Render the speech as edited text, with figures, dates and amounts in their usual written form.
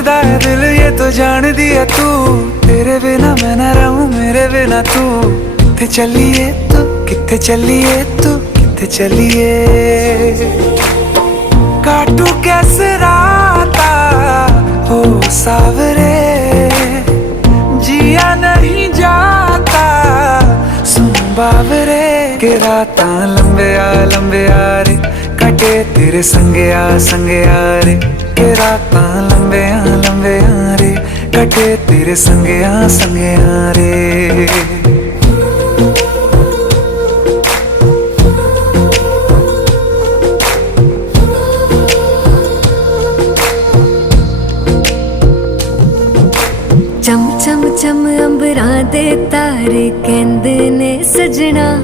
सुनदा है दिल ये तो जान दिया तू, तेरे बिना मैं ना रहूं मेरे बिना तू। किथे चलिए तू, किथे चलिए तू, किथे चलिए। काटू कैसे राता हो सावरे, जिया नहीं जाता सुन बावरे। के राता लंबे आ रे, कटे तेरे संगे आ रे। के राता लंबे आ रे, कटे तेरे संगे आ रे। चम चम चम अंबरां दे तारे कहंदे ने सजना।